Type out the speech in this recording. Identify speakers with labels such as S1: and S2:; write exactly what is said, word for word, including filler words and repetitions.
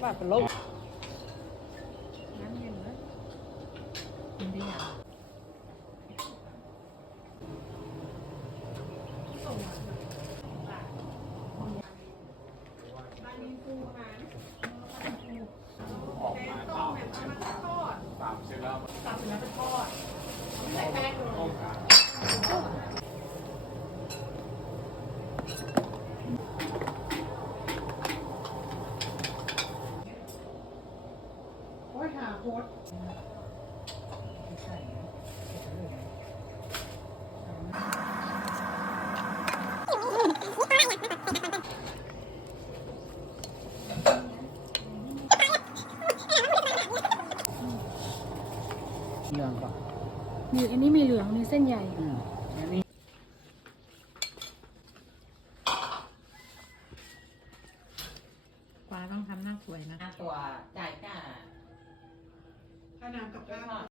S1: าดเป็นลม
S2: น้ำเย็นเลยกินได้ยัง
S3: ออกมาต้มแบบเอามาทอดสามเสร็จแล้วสามเสร็จแล้วเป็นทอดไม่ใส่แป้งเลยโอ้ยหาโคตร
S1: เหลืองป่ะ
S2: มีอันนี้มีเหลืองมีเส้นใหญ่
S1: อืมอันนี้
S2: ปลาต้องทำหน้าสวยนะ
S4: ตัวจ่ายก้า
S3: ค่าน้ำกับข้าว